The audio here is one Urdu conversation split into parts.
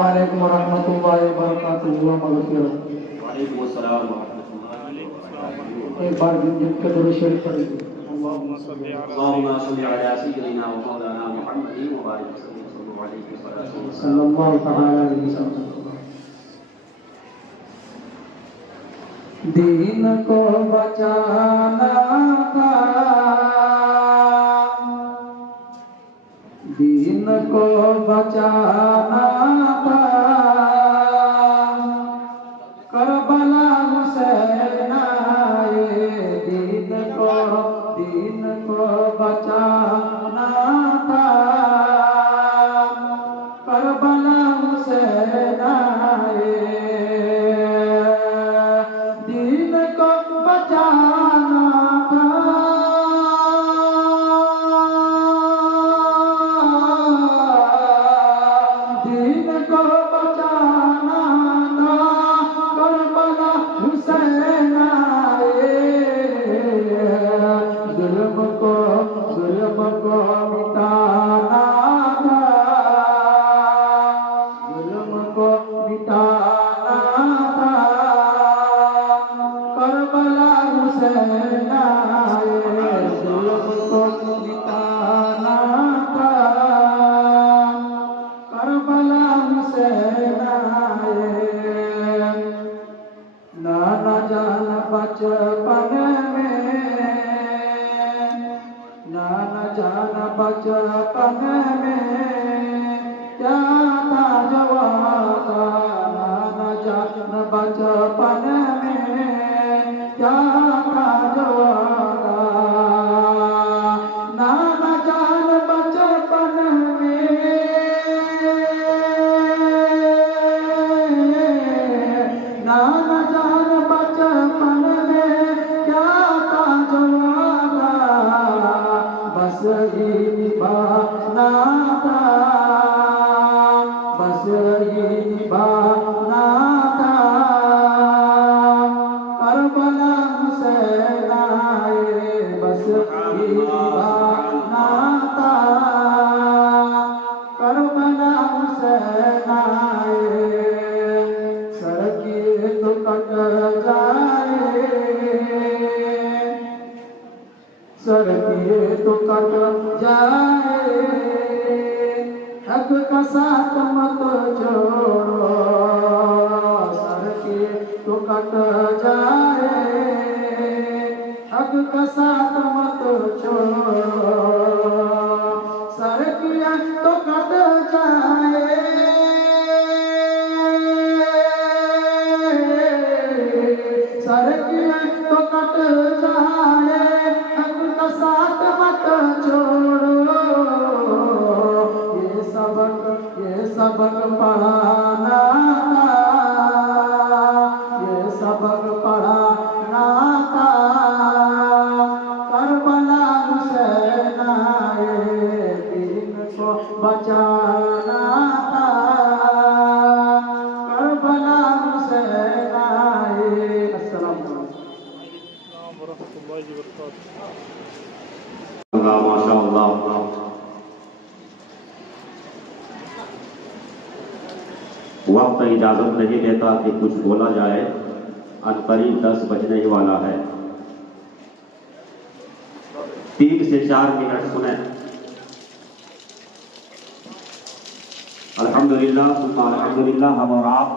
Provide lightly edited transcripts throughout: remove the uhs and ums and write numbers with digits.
وعلیکم ورحمۃ اللہ وبرکاتہ ومغفرۃ۔ وعلیکم السلام ورحمۃ اللہ وبرکاتہ۔ ایک بار جن کا درود شریف پڑھیں گے۔ اللهم صل على سيدنا ومولانا محمد وبارك وسلم عليه صلی اللہ تعالی علیہ وسلم۔ دین کو بچانا تھا، دین کو بچانا تھا، کربلا حسین آئے، دین کو بچانا تھا، کربلا حسین آئے، دین کو بچانا تھا، دین کو بچانا تھا، کربلا حسین آئے، ظلم کو مٹانا تھا، ظلم کو مٹانا تھا، کربلا حسین آئے، ظلم کو مٹانا تھا، کربلا حسین آئے، نانا جان بچپن میں، نانا جان بچپن میں کیا تھا جواتا، نانا جان بچپن میں کیا تھا جواتا، نانا جان بچپن میں، نانا جان بچپن میں کیا تھا جواتا، بس ہی نبھانا تھا، بس ہی نبھانا تھا، کربلا حسین آئے، بس ہی نبھانا تھا، کربلا حسین آئے، سڑکیں تو کٹ جائے، سڑکیں تو کٹ جائے، حق کا ساتھ مت چھوڑو، سڑکیں تو کٹ جائے، حق کا ساتھ مت چھوڑو، سڑکیں تو کٹ جائے، سڑکیں تو کٹ جائے، حق کا ساتھ مت چھوڑو، یہ سبق پڑھانا تھا، یہ سبق پڑھانا تھا، کربلا حسین آئے، دین کو بچانا تھا، کربلا حسین آئے۔ السلام علیکم ورحمۃ اللہ وبرکاتہ۔ ماشاء اللہ۔ وقت اجازت نہیں دیتا کہ کچھ بولا جائے، عنقریب 10 بجنے ہی والا ہے، 3 سے 4 منٹ سنیں۔ الحمدللہ ثم الحمدللہ، ہم اور آپ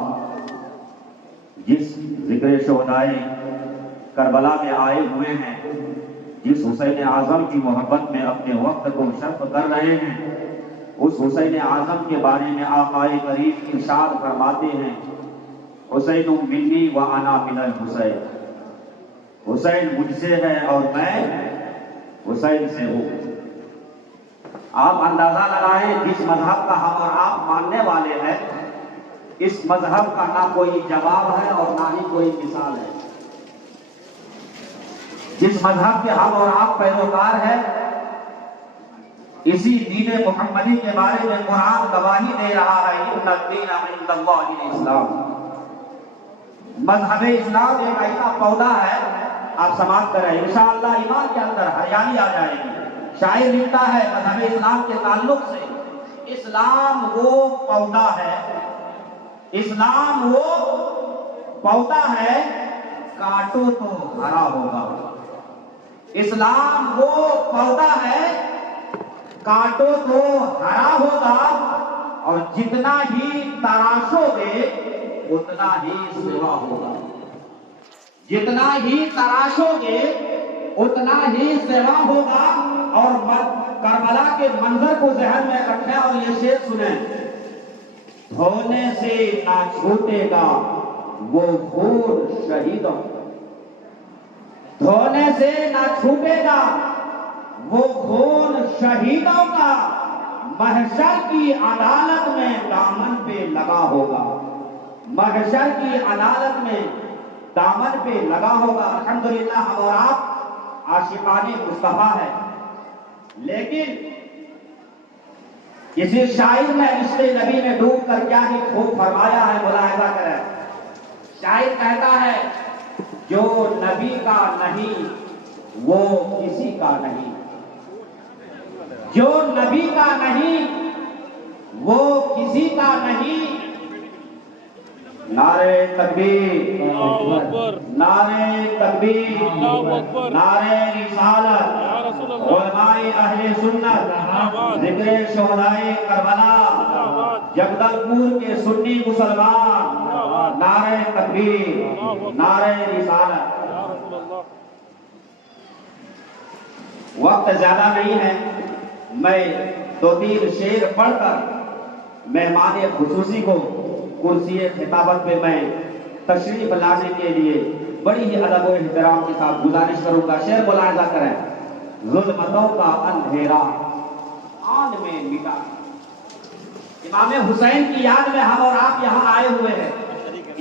جس ذکر شہدائے کربلا میں آئے ہوئے ہیں، جس حسین اعظم کی محبت میں اپنے وقت کو صرف کر رہے ہیں، اس حسین اعظم کے بارے میں آقا کریم ارشاد فرماتے ہیں، حسین منی و انا من الحسین، حسین مجھ سے ہے اور میں حسین سے ہوں۔ آپ اندازہ لگائیں، جس مذہب کا ہم اور آپ ماننے والے ہیں، اس مذہب کا نہ کوئی جواب ہے اور نہ ہی کوئی مثال ہے۔ جس مذہب کے ہم اور آپ پیروکار ہیں، اسی دین محمدی کے بارے میں قرآن گواہی دے رہا ہے، ان الدین عند اللہ الاسلام۔ مذہب اسلام ایک ایسا پودا ہے، آپ سماعت کریں، انشاءاللہ ایمان کے اندر ہریالی آ جائے گی۔ شاعر لکھتا ہے مذہب اسلام کے تعلق سے، اسلام وہ پودا ہے اسلام وہ پودا ہے کاٹو تو ہرا ہوگا. اسلام وہ پودا ہے کاٹو تو ہرا ہوگا اور جتنا ہی تراشو گے اتنا ہی سوا ہوگا. جتنا ہی تراشو گے اتنا ہی سوا ہوگا. اور کربلا کے منظر کو ذہن میں رکھیں اور یہ شعر سنیں. دھونے سے نہ چھوٹے گا وہ خون شہیدوں. دھونے سے نہ چھوٹے گا وہ خون شہیدوں کا محشر کی عدالت میں دامن پہ لگا ہوگا. محشر کی عدالت میں دامن پہ لگا ہوگا. الحمدللہ ہم اور آپ عاشقان مصطفیٰ ہے. لیکن کسی شاعر نے عشق نبی میں ڈوب کر کیا ہی خوب فرمایا ہے, ملاحظہ کریں. شاعر کہتا ہے جو نبی کا نہیں وہ کسی کا نہیں. جو نبی کا نہیں وہ کسی کا نہیں. نعرے تکبیر, نعرے تکبیر, نعرے رسالت, علماء اہل سنت, ذکر شہدائے کربلا, جگدلپور کے سنی مسلمان, نعرے تکبیر, نعرے رسالت. وقت زیادہ نہیں ہے, میں 2-3 شعر پڑھ کر مہمان خصوصی کو کرسی خطابت پہ میں تشریف لانے کے لیے بڑی ہی ادب و احترام کے ساتھ گزارش کروں گا. شعر ملاحظہ کریں. ظلمتوں کا اندھیرا آن میں مٹا. امام حسین کی یاد میں ہم اور آپ یہاں آئے ہوئے ہیں.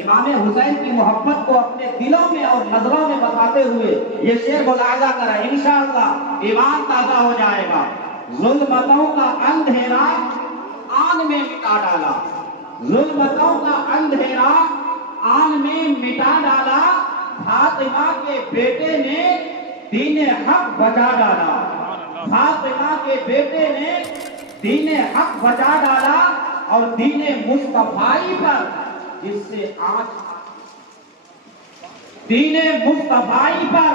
امام حسین کی محبت کو اپنے دلوں میں اور نظروں میں بتاتے ہوئے یہ شعر ملاحظہ کریں. انشاءاللہ ایمان تازہ ہو جائے گا. ظلمتوں کا اندھیرا آن میں مٹا ڈالا. ظلمتوں کا اندھیرا آن میں مٹا ڈالا. فاطمہ کے بیٹے نے دین حق بچا ڈالا. فاطمہ کے بیٹے نے دین حق بچا ڈالا اور دین مصطفی پر جس سے آنچ دین مصطفی پر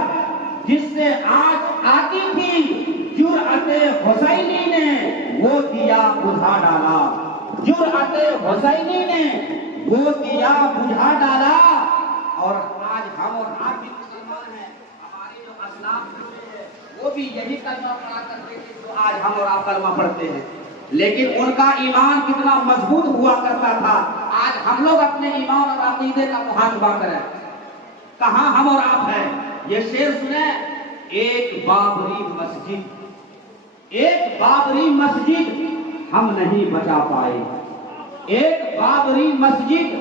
جس سے آنچ آتی تھی جرأت حسینی نے وہ دیا بجھا ڈالا. جرأت حسینی نے وہ دیا بجھا ڈالا. اور آج ہم اور آپ بھی مسلمان ہیں. ہمارے جو اسلاف ہیں وہ بھی یہی کلمہ پڑھا کرتے تھے جو آج ہم اور آپ کلمہ پڑھتے ہیں. لیکن ان کا ایمان کتنا مضبوط ہوا کرتا تھا. آج ہم لوگ اپنے ایمان اور عقیدے کا محاسبہ کریں. کہاں ہم اور آپ ہیں. یہ شعر سنیں. ایک بابری مسجد, ایک بابری مسجد ہم نہیں بچا پائے. ایک بابری مسجد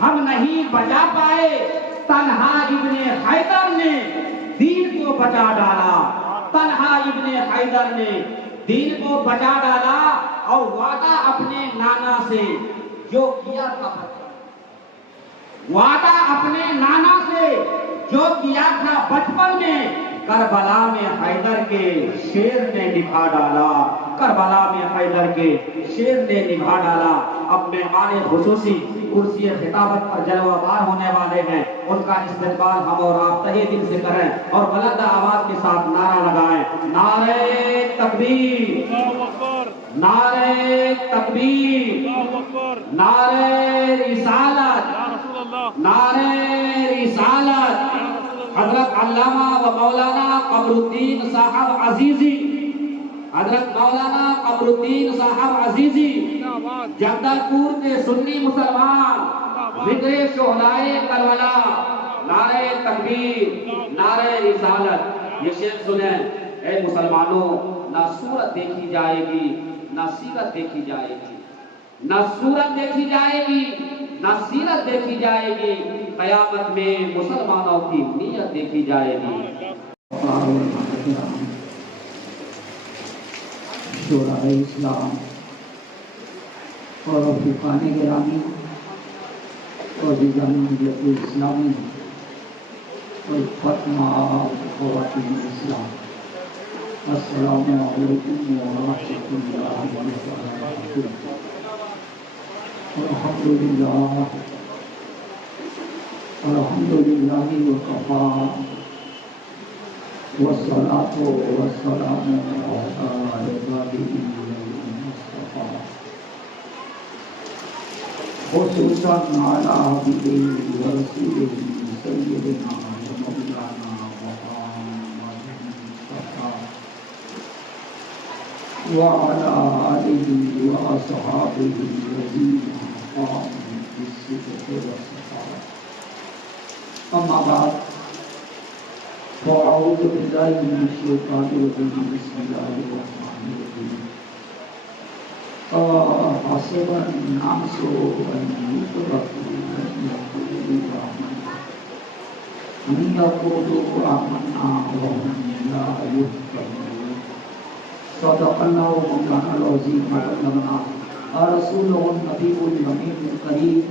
ہم نہیں بچا پائے. تنہا ابن حیدر نے دین کو بچا ڈالا. تنہا ابن حیدر نے دین کو بچا ڈالا اور وعدہ اپنے نانا سے جو کیا تھا, وعدہ اپنے نانا سے جو کیا تھا بچپن میں کربلا میں حیدر کے شیر نے نبھا ڈالا. کربلا میں حیدر کے شیر نے نبھا ڈالا. اب مہمان خصوصی کرسی خطابت پر جلوہ بار ہونے والے ہیں. ان کا استقبال ہم اور آپ تہہ دل سے کریں اور بلند آواز کے ساتھ نعرہ لگائیں. نعرے تکبیر, نعرے تکبیر, نعرے رسالت, نعرے رسالت. حضرت علامہ و مولانا قمر الدین صاحب عزیزی, حضرت مولانا قمر الدین صاحب عزیزی جگدلپور کے سنی مسلمان, ذکر شہدائے کربلا, نعرے تکبیر, نعرے رسالت. یہ شعر سنیں. اے مسلمانوں, نہ صورت دیکھی جائے گی نہ سیرت دیکھی جائے گی. نہ صورت دیکھی جائے گی نہ سیرت دیکھی جائے گی. قیامت میں مسلمانوں کی نیت دیکھی جائے گی. شورائے اسلام اور رفیقان گرامی اور دیگر ملت اسلامی اور فتمہ خواتین اسلام, السلام علیکم ورحمۃ اللہ وبرکاتہ. الحمدللہ وکفا والصلاة والسلام على عباده المصطفى خصوصا على حبيبه ورسوله سيدنا ومولانا محمد المصطفى وعلى آله وأصحابه الذين قاموا بالصدق والصفاء. أما بعد فأعوذ بالله من الشيطان الرجيم. بسم الله الرحمن الرحيم. حسب الناس أن يتركوا أن يقولوا آمنا وهم لا يفتنون. صدق الله مولانا العظيم وبلغنا رسوله النبي الأمين الكريم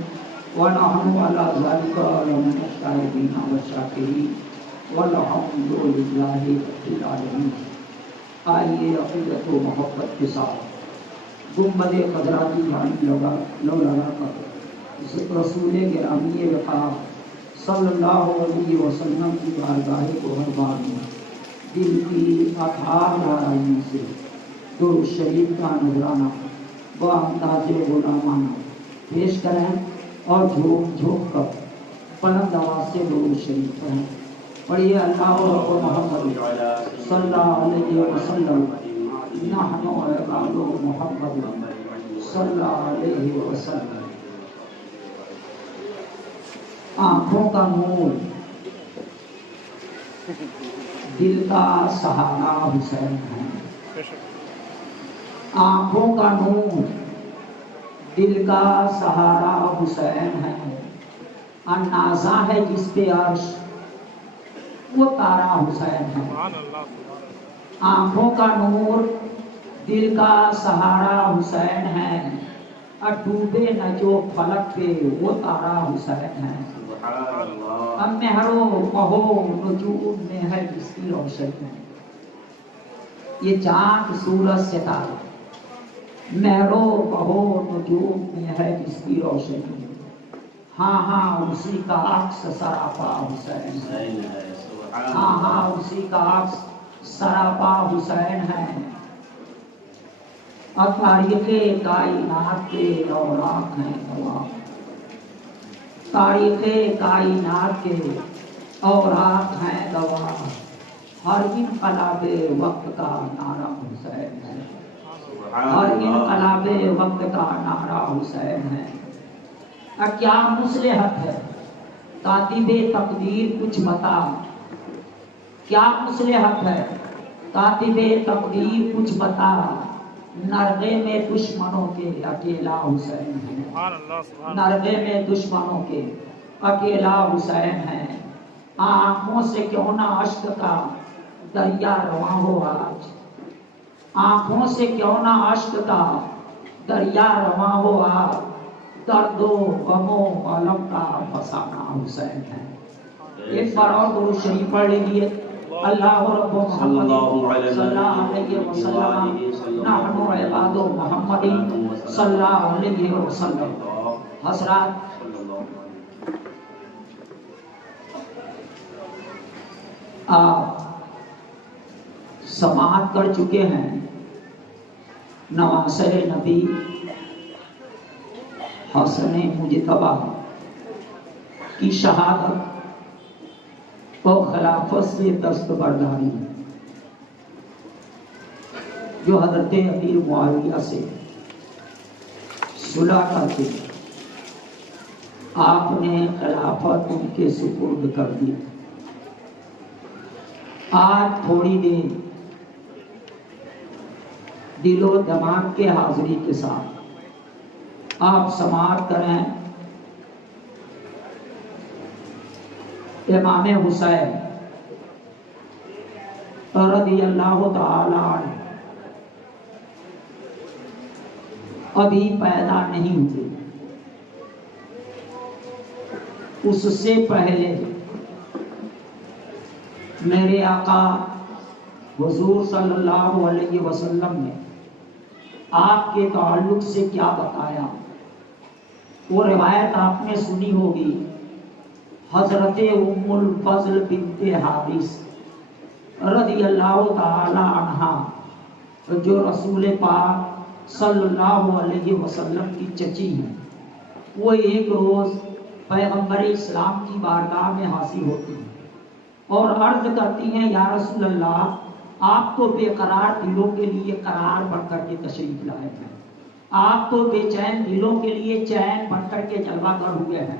ونحن على ذلك لمن الشاهدين والشاكرين والحمد للہ رب العالمین. آئیے عقیدت و محبت کے ساتھ گنبد خضرا کی گھاڑی لو لگا کر رسول گرامی وفا صلی اللہ علیہ وسلم کی بارگاہ کو ہر بار میں دل کی اتھار گہرائی سے درود شریف کا نذرانہ بانداز غلامانہ پیش کریں اور جھوک جھوک کر بلند آواز سے درود شریف پڑھیں. پڑھیے اللہ رب محمد صلی اللہ علیہ وسلم نحن عباد محمد صلی اللہ علیہ وسلم. آنکھوں کا نور دل کا سہارا حسین ہے. آنکھوں کا نور دل کا سہارا حسین ہے. اندازہ ہے جس پہ عرش وہ تارا حسین ہے. آنکھوں کا نور دل کا سہارا حسین ہے. ڈوبے نہ جو فلک پہ وہ تارا حسین ہے. اب مہرو کہو نجوم میں ہے جس کی روشنی. یہ چاند سورج ستارے مہرو کہو نجوم میں ہے جس کی روشنی. ہاں ہاں اسی کا عکس سراپا حسین ہے. ہاں ہاں اسی کا عکس سراپا حسین ہے. اور تاریخ کائنات کے اوراق ہیں گواہ. تاریخ کائنات کے اوراق ہیں گواہ. ہر انقلاب وقت کا نعرہ حسین ہے. ہر انقلاب وقت کا نعرہ حسین ہے. کیا مصلحت ہے کاتب تقدیر کچھ بتا. کیا مصلحت ہے کاتب تقدیر کچھ بتا. نرغے میں دشمنوں کے اکیلا حسین ہے. نرغے میں دشمنوں کے اکیلا حسین ہے. آنکھوں سے کیوں نہ اشک کا دریا رواں ہو آج. آنکھوں سے کیوں نہ اشک کا دریا رواں ہو آج. درد و غم و علم کا فسانہ حسین ہے. ایک بار اور درود شریف پڑھ لیجیے. اللہ رب محمد صلی اللہ علیہ وسلم نحن عباد محمد صلی اللہ علیہ وسلم. حضرات آپ سماعت کر چکے ہیں نواصر نبی حسن مجتبی کی شہادت اور خلافت سے دستبرداری جو حضرت امیر معاویہ سے صلح کر کے آپ نے خلافت ان کے سپرد کر دی. آج تھوڑی دیر دل و دماغ کے حاضری کے ساتھ آپ سماعت کریں امام حسین رضی اللہ تعالی عنہ ابھی پیدا نہیں ہوئے. اس سے پہلے میرے آقا حضور صلی اللہ علیہ وسلم نے آپ کے تعلق سے کیا بتایا وہ روایت آپ نے سنی ہوگی، حضرت ام الفضل بنت حارث رضی اللہ تعالی عنہا، جو رسول پاک صلی اللہ علیہ وسلم کی چچی ہیں، وہ ایک روز پیغمبر اسلام کی بارگاہ میں حاضر ہوتی ہیں اور عرض کرتی ہیں، یا رسول اللہ، آپ تو بے قرار دلوں کے لیے قرار بن کر کے تشریف لائے ہیں، آپ تو بے چین دلوں کے لیے چین بن کر کے جلوہ گر ہوئے ہیں،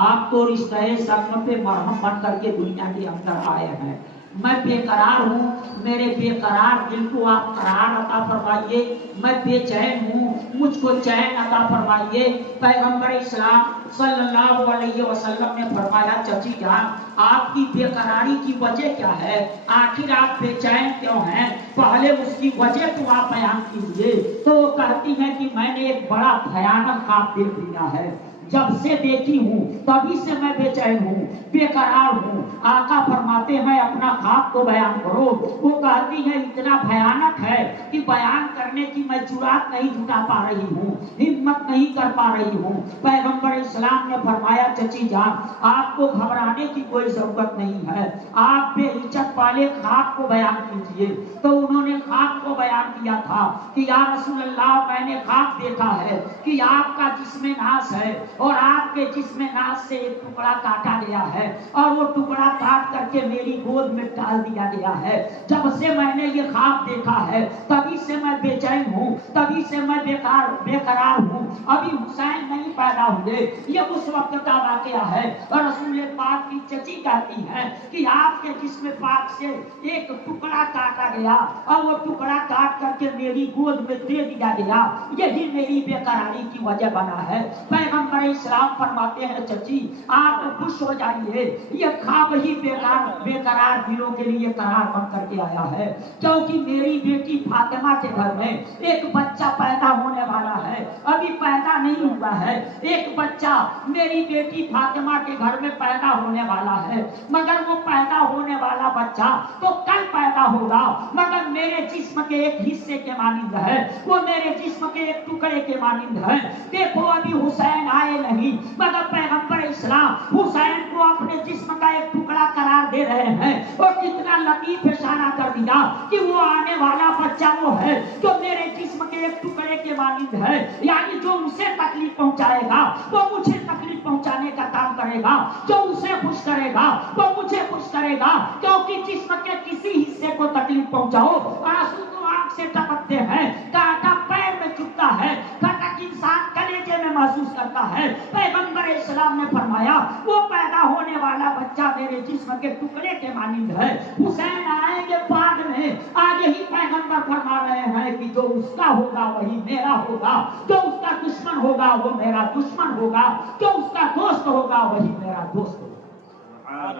آپ تو رشتہ سنگ پہ مرہم بن کر کے دنیا کے اندر آئے ہیں، میں بے قرار ہوں، میرے بے قرار دل کو آپ قرار عطا فرمائیے، میں بے چین ہوں، مجھ کو چین عطا فرمائیے۔ پیغمبر اسلام صلی اللہ علیہ وسلم نے فرمایا، چچی جان، آپ کی بے قراری کی وجہ کیا ہے؟ آخر آپ بے چین کیوں ہیں؟ پہلے اس کی وجہ تو آپ بیان کیجیے۔ تو وہ کہتی ہیں کہ میں نے ایک بڑا بھیانک خواب دیکھ لیا ہے، جب سے دیکھی ہوں تبھی سے میں بے چین ہوں، بے قرار ہوں۔ آقا فرماتے ہیں اپنا خواب کو بیان کرو۔ وہ کہتی ہے اتنا بھیانک ہے کہ بیان کرنے کی میں جرات نہیں جٹا پا رہی ہوں، ہمت نہیں کر پا رہی ہوں۔ پیغمبر اسلام نے فرمایا، چچی جان، آپ کو گھبرانے کی کوئی ضرورت نہیں ہے، آپ بے ہچک والے خواب کو بیان کیجیے۔ تو انہوں نے خواب کو بیان کیا تھا کہ یا رسول اللہ، میں نے خواب دیکھا ہے کہ آپ کا جسم ناز ہے اور آپ کے جسم ناز سے ایک ٹکڑا کاٹا گیا ہے اور وہ ٹکڑا کاٹ کر کے میری گود میں ڈال دیا گیا ہے۔ جب سے میں نے یہ خواب دیکھا ہے تبھی سے میں بے چین ہوں، تبھی سے میں بے قرار ہوں۔ ابھی حسین نہیں پیدا ہوئے، یہ اس وقت کا واقعہ ہے۔ اور رسول پاک کی چچی کہتی ہے کہ آپ کے جسم پاک سے ایک ٹکڑا کاٹا گیا اور وہ ٹکڑا کاٹ کر کے میری گود میں دے دیا گیا، یہی میری بے قراری کی وجہ بنا ہے۔ پیغمبر اسلام فرماتے ہیں، چچی آپ خوش ہو جائیے، یہ خواب ہی بے قرار دلوں کے لیے قرار بن کر کے آیا ہے، کیونکہ میری بیٹی فاطمہ کے گھر میں ایک بچہ پیدا ہونے والا ہے، ابھی پیدا نہیں ہوا ہے، ایک بچہ میری بیٹی فاطمہ کے گھر میں پیدا ہونے والا ہے، مگر وہ پیدا ہونے والا بچہ تو کل پیدا ہوگا، مگر میرے جسم کے ایک حصے کے مانند ہے، وہ میرے جسم کے ایک ٹکڑے کے مانند ہے۔ دیکھو ابھی حسین آئے نہیں، مگر پیغمبر اسلام حسین کو اپنے جسم کا ایک ٹکڑا قرار دے رہے ہیں، اور کتنا لطیف اشارہ کر دیا کہ وہ آنے والا بچہ وہ ہے جو میرے جسم کے ایک ٹکڑے کے مانند ہے، یعنی جو اسے تکلیف پہنچائے گا وہ مجھے تکلیف پہنچانے کا کام کرے گا، جو اسے خوش کرے گا وہ مجھے خوش کرے گا، کیونکہ جسم کے کسی حصے کو تکلیف پہنچاؤ آنسو تو آنکھ سے ٹپکتے ہیں، کانٹا پیر میں چبھتا ہے، کھٹک انسان کلیجے میں محسوس کرتا ہے۔ پیغمبر اسلام نے فرمایا وہ پیدا ہونے والا بچہ میرے جسم کے ٹکڑے کے مانند ہے، حسین آئیں گے بعد میں، آگے ہی پیغمبر فرما رہے ہیں کہ جو اس کا ہوگا وہی میرا ہوگا، جو اس کا دشمن ہوگا وہ میرا دشمن ہوگا، جو اس کا دوست ہوگا وہی میرا دوست ہوگا۔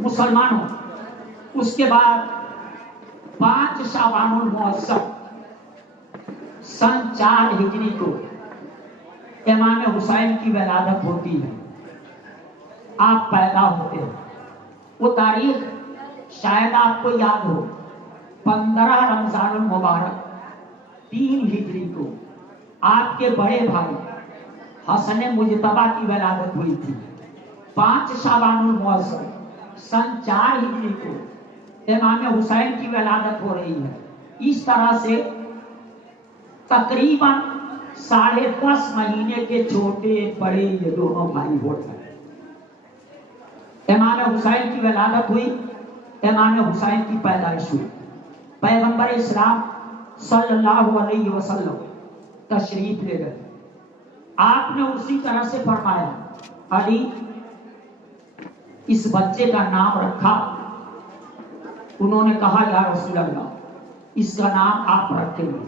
مسلمانوں، اس کے بعد 5 شعبان المعظم سن 4 ہجری کو امام حسین کی ولادت ہوتی ہے، آپ پیدا ہوتے ہیں۔ وہ تاریخ شاید آپ کو یاد ہو، 15 رمضان المبارک 3 ہجری کو آپ کے بڑے بھائی حسن مجتبیٰ کی ولادت ہوئی تھی۔ 5 شعبان المعظم سن 4 ہجری کو امام حسین کی ولادت ہو رہی ہے۔ اس طرح سے تقریباً 10.5 مہینے کے چھوٹے بڑے یہ دونوں بھائی ہوتے ہیں۔ امام حسین کی ولادت ہوئی، امام حسین کی پیدائش ہوئی، پیغمبر اسلام صلی اللہ علیہ وسلم تشریف لے گئے، آپ نے اسی طرح سے فرمایا، علی اس بچے کا نام رکھا، انہوں نے کہا یا رسول اللہ اس کا نام آپ رکھیں گے۔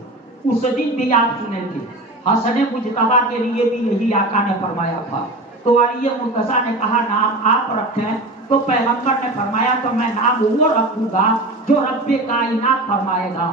اس دن بھی آپ سنے تھے، حسن مجتبیٰ کے لیے بھی یہی آقا نے فرمایا تھا، تو علی مرتضیٰ نے کہا نام آپ رکھیں، تو پیغمبر نے فرمایا تو میں نام وہ رکھوں گا جو رب کائنات فرمائے گا۔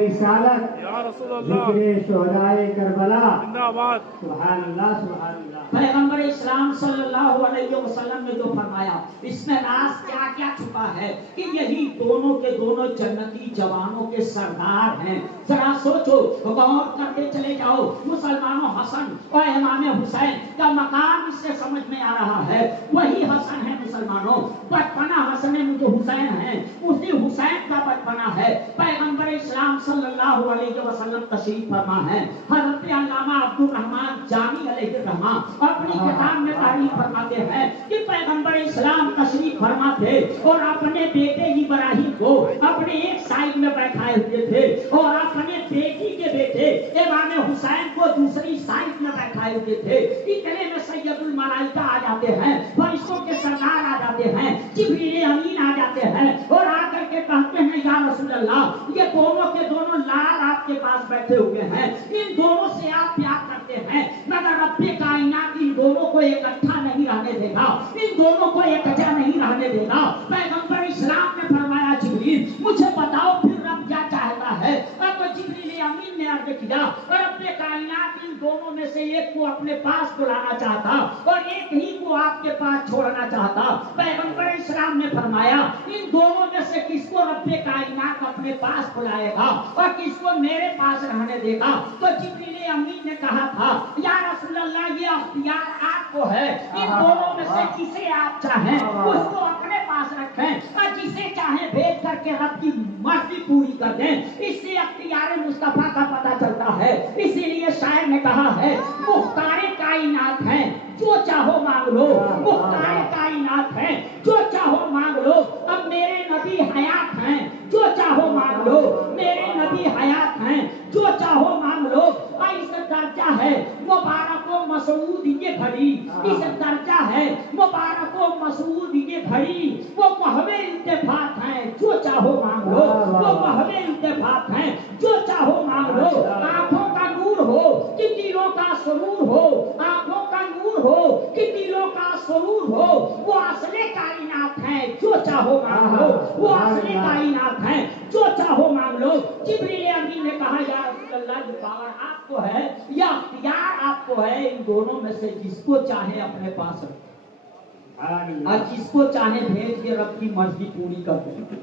رسالت، یا رسول اللہ، ذکر شہدائے کربلا، زندہ باد۔ سبحان اللہ سبحان اللہ۔ پیغمبر اسلام صلی اللہ علیہ وسلم نے جو فرمایا، اس میں راز کیا کیا چھپا ہے کہ یہی دونوں کے دونوں جنتی جوانوں کے سردار ہیں۔ ذرا سوچو، غور کرتے چلے جاؤ، مسلمانوں حسن اور امام حسین کا مقام اس سے سمجھ میں آ رہا ہے۔ وہی حسن ہے مسلمانوں، بچپنا حسن جو حسین ہیں، اسی حسین کا بچپنا ہے۔ پیغمبر اسلام صلی اللہ علیہ وسلم تشریف فرما ہے۔ حضرت علامہ عبد الرحمن جامی علیہ الرحمہ اپنی کتاب میں تعریف فرماتے ہیں کہ پیغمبر اسلام تشریف فرما تھے اور اپنے بیٹے ابراہیم کو اپنے ایک سائڈ میں بیٹھائے ہوئے تھے اور اپنے بیٹی کے بیٹے امام حسین کو دوسری سائڈ میں بیٹھائے ہوئے تھے۔ اتنے میں سید الملائکہ آ جاتے ہیں، فرشتوں کے سردار آ جاتے ہیں، جبریل امین آ جاتے ہیں اور آ کر کے کہتے ہیں یا رسول اللہ، یہ دونوں کے دونوں لال آپ کے پاس بیٹھے ہوئے ہیں، ان دونوں سے آپ پیار کرتے ہیں، مگر رب کائنات ان دونوں کو اکٹھا نہیں رہنے دے گا، ان دونوں کو یکجا نہیں رہنے دے گا۔ پیغمبر اسلام نے فرمایا جبریل مجھے بتاؤ پھر رب کیا چاہتا ہے؟ اب جبریل امین نے عرض کیا رب کائنات ان دونوں میں سے ایک کو اپنے پاس بلانا چاہتا اور ایک ہی کو آپ کے پاس چھوڑنا چاہتا۔ پیغمبر اسلام نے فرمایا ان دونوں میں سے کس کو رب کائنات اپنے پاس بلائے گا اور کس کو میرے پاس رہنے دے گا؟ تو جبریل امین نے کہا تھا یا رسول اللہ یہ اختیار آپ کو ہے، ان دونوں میں سے جسے آپ چاہیں اس کو اپنے پاس رکھیں اور جسے چاہیں بھیج کر کے رب کی مرضی پوری کر دیں۔ اس سے اختیار مصطفیٰ کا پتہ چلتا ہے۔ اسی لیے شاعر نے کہا ہے مختار کائنات ہیں جو چاہو مانگ لو، مختار کائنات ہیں جو چاہو مانگ لو، اب میرے نبی حیات ہیں جو چاہو مانگ لو، میرے نبی حیات ہیں جو چاہو مانگ لو۔ اس درجہ ہے مبارک و مسعود یہ گھڑی، اس درجہ ہے مبارک و مسعود یہ گھڑی، وہ محو التفات ہیں جو چاہو مانگ لو، وہ محو التفات ہیں جو چاہو مانگ لو۔ آنکھوں کا نور ہو کہ دلوں کا سرور ہو، آنکھوں کا نور ہو کہ دلوں کا سرور ہو، وہ اصل کائنات ہیں جو چاہو مانگ لو، وہ اصل کائنات ہیں جو چاہو مانگ لو۔ جبریل امین نے کہا یا رسول اللہ یہ پاور آپ کو ہے یا اختیار آپ کو ہے، ان دونوں میں سے جس کو چاہے اپنے پاس رکھیں اور جس کو چاہے بھیج کے رب کی مرضی پوری کر دیں۔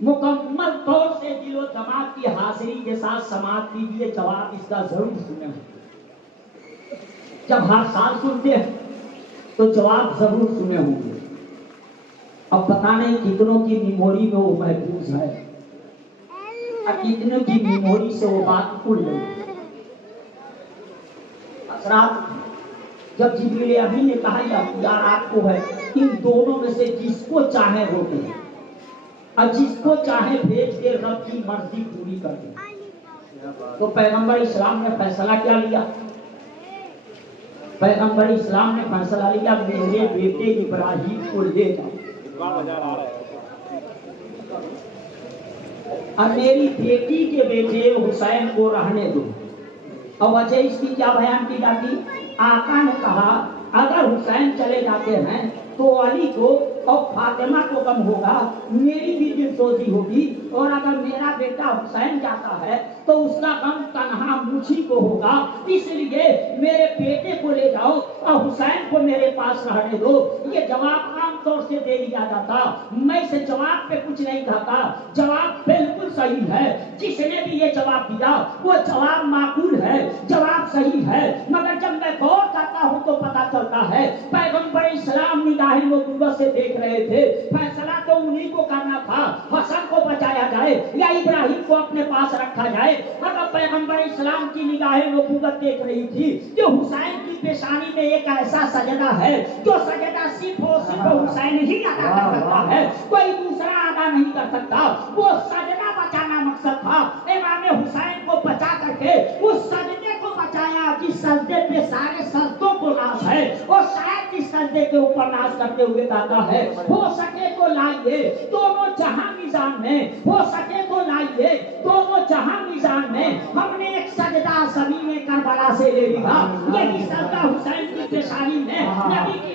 مکمل طور سے دل و دماغ کی حاضری کے ساتھ سماعت کیجیے، جواب اس کا ضرور سنیں۔ جب ہر سال سنتے ہیں تو جواب ضرور سنے ہوں گے۔ اب پتہ نہیں کتنوں کی میموری میں وہ محفوظ ہے اور کتنوں کی میموری سے وہ بات بھول گئی۔ حضرات جب جبریل امین نے کہا یا اختیار آپ کو ہے، ان دونوں میں سے جس کو چاہے روکے اور جس کو چاہے بھیج کے رب کی مرضی پوری کر دیں۔ تو پیغمبر اسلام نے فیصلہ کیا لیا؟ پیغمبر اسلام نے فیصلہ لیا میرے بیٹے ابراہیم کو لے جاؤ اور میری بیٹی کے بیٹے حسین کو رہنے دو۔ اور وجہ اس کی کیا بیان کی جاتی؟ آقا نے کہا اگر حسین چلے جاتے ہیں تو علی کو اور فاطمہ کو غم ہوگا، میری بھی دل سوزی ہوگی، اور اگر میرا بیٹا حسین جاتا ہے تو اس کا غم تنہا مجھی کو ہوگا، اس لیے میرے بیٹے کو لے جاؤ اور حسین کو میرے پاس رہنے دو۔ یہ جواب عام طور سے دے دیا جاتا، میں اسے جواب پہ کچھ نہیں کہتا، جواب بالکل صحیح ہے۔ جس نے بھی یہ جواب دیا وہ جواب معقول ہے، جواب صحیح ہے، مگر جب میں غور کرتا ہوں تو پتا چلتا ہے پیغمبر اسلام نگاہ نبوت سے دیکھ رہے تھے، فیصلہ تو انہی کو کرنا تھا، حسن کو بچایا جائے یا ابراہیم کو اپنے پاس رکھا جائے۔ اگر پیغمبر اسلام کی نگاہ نبوت دیکھ رہی تھی کہ حسین کی پیشانی میں ایک ایسا سجدہ ہے جو سجدہ صرف اور صرف حسین ہی ادا کر سکتا ہے، کوئی دوسرا ادا نہیں کر سکتا، وہ سجدہ بچانا مقصد تھا۔ امام حسین کو بچا کر کے اس سجدے کو بچایا جس سجدے پہ سارے سجدوں کو ناز ہے، اور شاید اس سجدے کے اوپر ناز کرتے ہوئے کہتا ہے ہو سکے تو لائیے دونوں جہاں میزان میں، ہو سکے تو لائیے دونوں جہاں میزان میں، ہم نے ایک سجدہ زمین کربلا سے لے لیا۔ یہی سجدہ حسین کی پیشانی میں نبی کی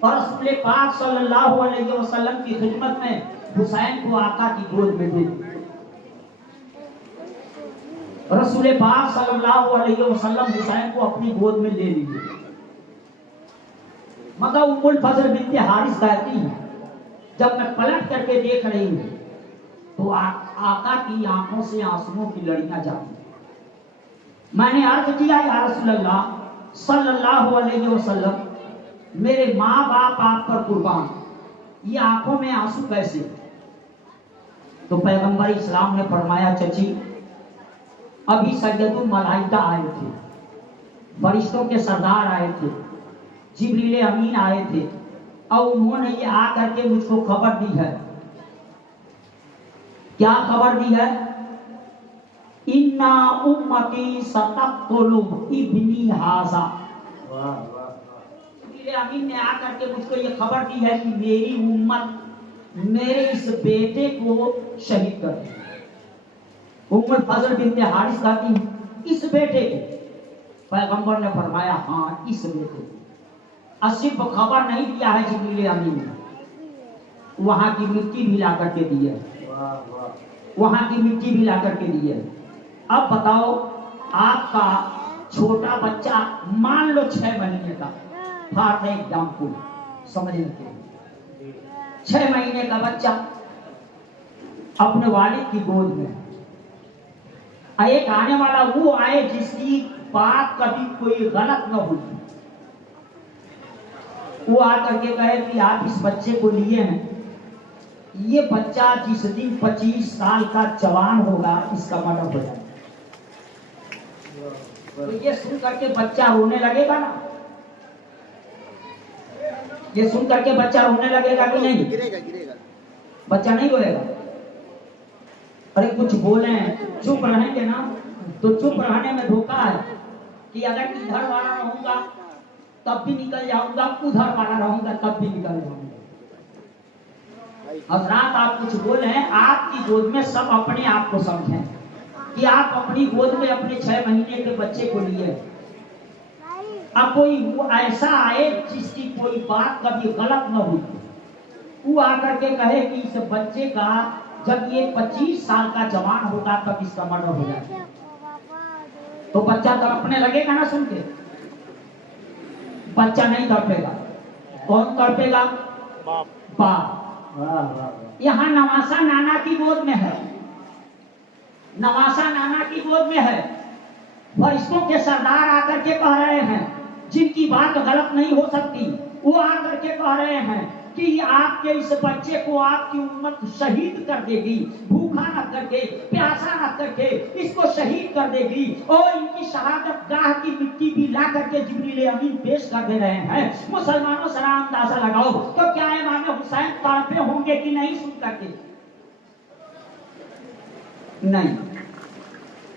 اور رسول پاک صلی اللہ علیہ وسلم کی خدمت میں حسین کو آقا کی گود میں دے دی۔ رسول پاک صلی اللہ علیہ وسلم حسین کو اپنی گود میں لے لیے، مگر ام الفضل بنت حارث کہتی ہے جب میں پلٹ کر کے دیکھ رہی ہوں تو آقا کی آنکھوں سے آنسوؤں کی لڑیاں جاری۔ میں نے عرض کیا یا رسول اللہ صلی اللہ علیہ وسلم، میرے ماں باپ آپ پر قربان، یہ آنکھوں میں آنسو کیسے؟ تو پیغمبر اسلام نے فرمایا چچی، ابھی سید الملائکہ آئے تھے، فرشتوں کے سردار آئے تھے، جبریل امین آئے تھے، اور انہوں نے یہ آ کر کے مجھ کو خبر دی ہے۔ کیا خبر دی ہے؟ اِنَّا اُمَّتِي سَتَقْتُلُ ابْنِي هَذَا۔ جبریل امین نے آ کر کے مجھ کو یہ خبر دی ہے کہ میری امت میرے اس بیٹے کو شہید کر دے۔ ام الفضل بنت حارث کہتی اس بیٹے کو؟ پیغمبر نے فرمایا ہاں اس بیٹے کو۔ صرف خبر نہیں دیا ہے جبریل امین نے، وہاں کی مٹی بھی لا کر کے دی ہے، وہاں کی مٹی بھی لا کر کے دی ہے۔ اب بتاؤ، آپ کا چھوٹا بچہ مان لو 6 مہینے کا، فار ایگزامپل سمجھنے کے لیے 6 مہینے کا بچہ اپنے والد کی گود میں، ایک آنے والا وہ آئے جس کی بات کبھی کوئی غلط نہ ہوئی، وہ آ کر کے کہے کہ آپ اس بچے کو لیے ہیں، یہ بچہ جس دن 25 سال کا جوان ہوگا اس کا مرڈر ہو جائے گا۔ تو یہ سن کر کے بچہ رونے لگے گا نا، یہ سن کر کے بچہ رونے لگے گا کہ نہیں؟ گرے گا، بچہ نہیں روئے گا۔ ارے کچھ بولیں، چپ رہیں گے نا تو چپ رہنے میں دھوکہ ہے کہ اگر ادھر والا رہوں گا تب بھی نکل جاؤں گا، ادھر والا رہوں گا تب بھی نکل جاؤں گا۔ حضرات آپ کچھ بولیں، آپ کی گود میں سب اپنے آپ کو سمجھیں کہ آپ اپنی گود میں اپنے 6 مہینے کے بچے کو لیے۔ اب کوئی وہ ایسا آئے جس کی کوئی بات کبھی غلط نہ ہوئی، وہ آ کر کے کہے کہ اس بچے کا جب یہ 25 سال کا جوان ہوگا تب اس کا مرڈر ہو جائے گا، تو بچہ تڑپنے لگے گا نا سن کے؟ بچہ نہیں تڑپے گا، کون تڑپے گا؟ باپ۔ یہاں نواسا نانا کی گود میں ہے، نواسا نانا کی گود میں ہے، فرشتوں کے سردار آ کر کے کہہ رہے ہیں جن کی بات غلط نہیں ہو سکتی، وہ آ کر کے کہہ رہے ہیں کہ آپ کے اس بچے کو آپ کی امت شہید کر دے گی، بھوکا نہ کر کے، پیاسا نہ کر کے اس کو شہید کر دے گی، اور ان کی شہادت گاہ کی مٹی بھی لا کر کے جبریل امین پیش کر دے رہے ہیں۔ مسلمانوں ذرا اندازہ لگاؤ تو کیا امام حسین تڑپے ہوں گے کہ نہیں سن کر کے؟ نہیں،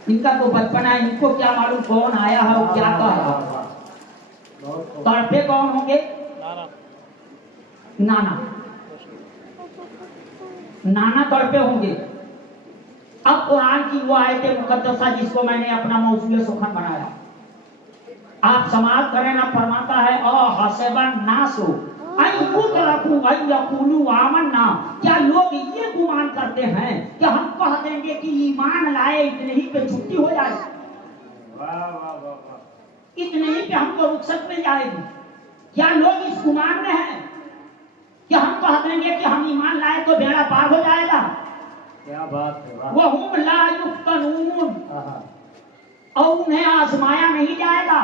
ان کا تو بچپنا ہے، ان کو کیا معلوم کون آیا ہے اور کیا کہہ رہا ہے۔ تڑپے کون ہوں گے؟ نانا، نانا تڑپے ہوں گے۔ اب قرآن کی وہ آیت مقدسہ جس کو میں نے اپنا موضوع سخن بنایا، آپ سماعت کریں نا، فرماتا ہے او حسب الناس ان یترکوا ان یقولوا آمنا، کیا لوگ یہ گمان کرتے ہیں کہ ہم کہہ دیں گے کہ ایمان لائے اتنے ہی پہ چھٹی ہو جائے، اتنے ہی پہ ہم کو رخصت مل جائے گی؟ کیا لوگ اس گمان میں ہیں کہ ہم کہہ دیں گے کہ ہم ایمان لائے تو بیڑا پار ہو جائے گا؟ کیا بات ہے! وَهُمْ لَا يُفْتَنُونَ، اور انہیں آزمایا نہیں جائے گا۔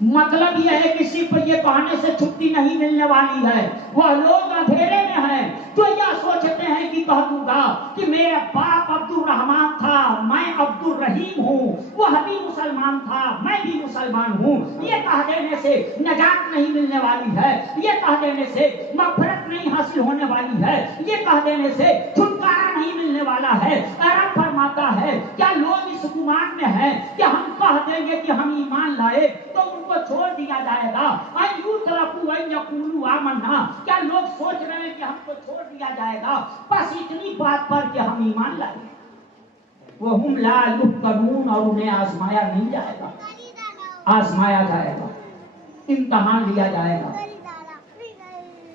مطلب یہ ہے کہ صرف یہ کہنے سے چھٹی نہیں ملنے والی ہے، وہ لوگ اندھیرے میں ہیں جو یہ سوچتے ہیں کہ کہہ دوں گا کہ میرا باپ عبد الرحمان تھا، میں عبد الرحیم ہوں، وہ بھی مسلمان تھا، میں بھی مسلمان ہوں، یہ کہہ دینے سے نجات نہیں ملنے والی ہے، یہ کہہ دینے سے مغفرت نہیں حاصل ہونے والی ہے، یہ کہہ دینے سے چھٹکارا نہیں ملنے والا ہے۔ رب فرماتا ہے کیا لوگ اس گمان میں ہیں کہ ہم کہہ دیں گے کہ ہم ایمان لائے تو ان کو چھوڑ دیا جائے گا؟ ان یترکوا ان یقولوا آمنا، کیا لوگ سوچ رہے ہیں کہ ہم کو چھوڑ دیا جائے گا بس اتنی بات پر کہ ہم ایمان لائے؟ وَهُمْ لَا يُفْتَنُونَ، اور انہیں آزمایا نہیں جائے گا، آزمایا جائے گا، امتحان لیا جائے گا۔